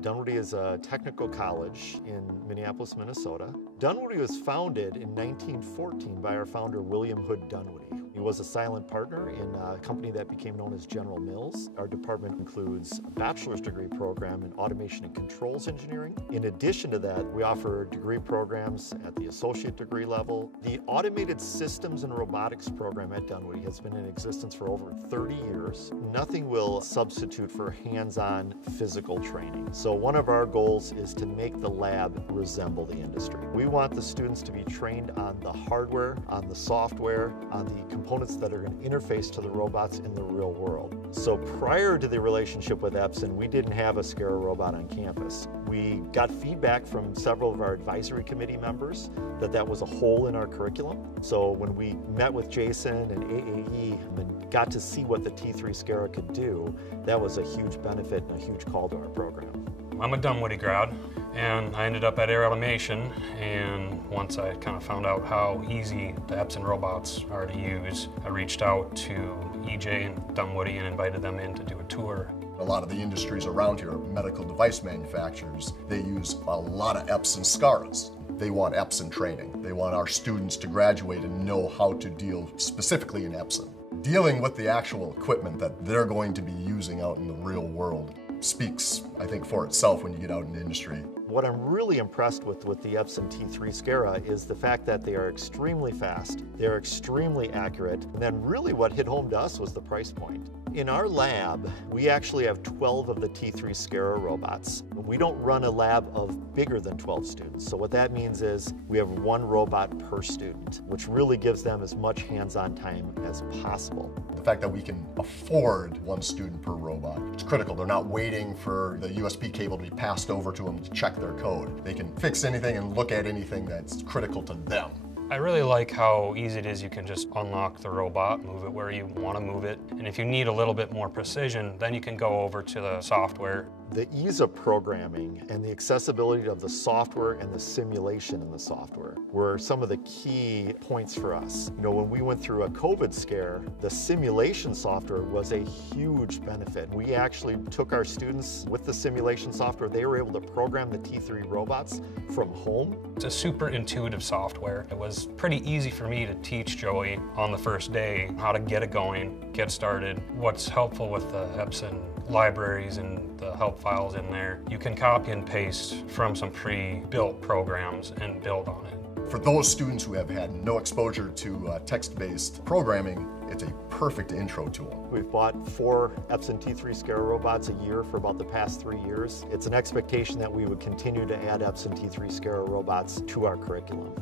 Dunwoody is a technical college in Minneapolis, Minnesota. Dunwoody was founded in 1914 by our founder, William Hood Dunwoody. He was a silent partner in a company that became known as General Mills. Our department includes a bachelor's degree program in automation and controls engineering. In addition to that, we offer degree programs at the associate degree level. The automated systems and robotics program at Dunwoody has been in existence for over 30 years. Nothing will substitute for hands-on physical training. So one of our goals is to make the lab resemble the industry. We want the students to be trained on the hardware, on the software, on the components that are going to interface to the robots in the real world. So prior to the relationship with Epson, we didn't have a SCARA robot on campus. We got feedback from several of our advisory committee members that that was a hole in our curriculum. So when we met with Jason and AAE and got to see what the T3 SCARA could do, that was a huge benefit and a huge call to our program. I'm a Dunwoody grad, and I ended up at Air Automation, and once I kind of found out how easy the Epson robots are to use, I reached out to EJ and Dunwoody and invited them in to do a tour. A lot of the industries around here, medical device manufacturers, they use a lot of Epson SCARAs. They want Epson training. They want our students to graduate and know how to deal specifically in Epson. Dealing with the actual equipment that they're going to be using out in the real world speaks, I think, for itself when you get out in the industry. What I'm really impressed with the Epson T3 SCARA is the fact that they are extremely fast, they're extremely accurate, and then really what hit home to us was the price point. In our lab, we actually have 12 of the T3 SCARA robots. We don't run a lab of bigger than 12 students. So what that means is we have one robot per student, which really gives them as much hands-on time as possible. The fact that we can afford one student per robot is critical. They're not waiting for the USB cable to be passed over to them to check their code. They can fix anything and look at anything that's critical to them. I really like how easy it is. You can just unlock the robot, move it where you want to move it, and if you need a little bit more precision, then you can go over to the software. The ease of programming and the accessibility of the software and the simulation in the software were some of the key points for us. You know, when we went through a COVID scare, the simulation software was a huge benefit. We actually took our students with the simulation software. They were able to program the T3 robots from home. It's a super intuitive software. It was pretty easy for me to teach Joey on the first day how to get it going, get started. What's helpful with the Epson libraries and the help files in there, you can copy and paste from some pre-built programs and build on it. For those students who have had no exposure to text-based programming, it's a perfect intro tool. We've bought 4 Epson T3 SCARA robots a year for about the past 3 years. It's an expectation that we would continue to add Epson T3 SCARA robots to our curriculum.